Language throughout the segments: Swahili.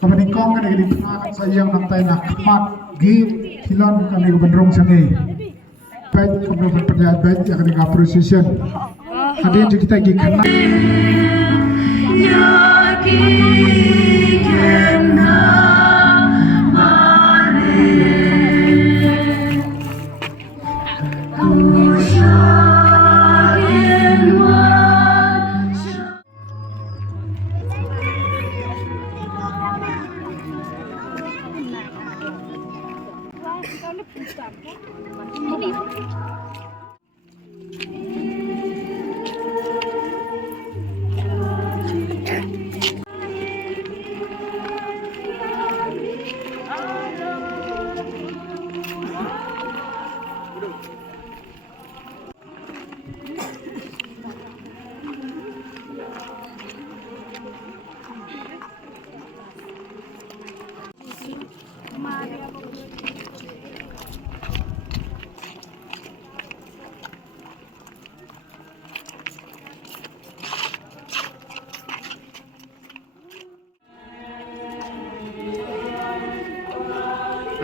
Kapag kong kan di tengah sa iyang nantay na kamat game hilon kan di benrong sani. Baik kamu berpercaya baik yang di appreciation. Hadir kita lagi kena.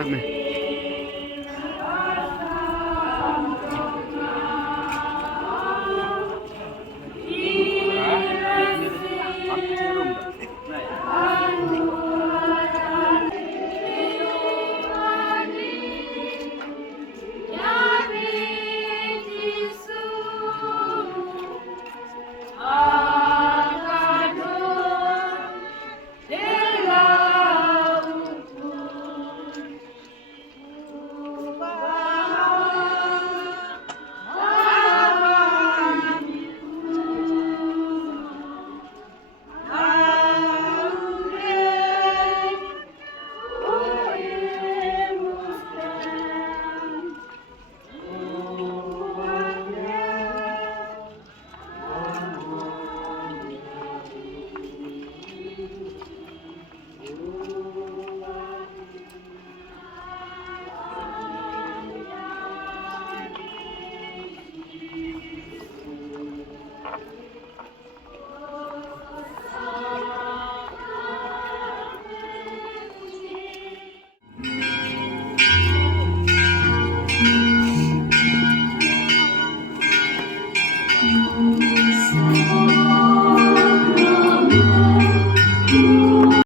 Amen.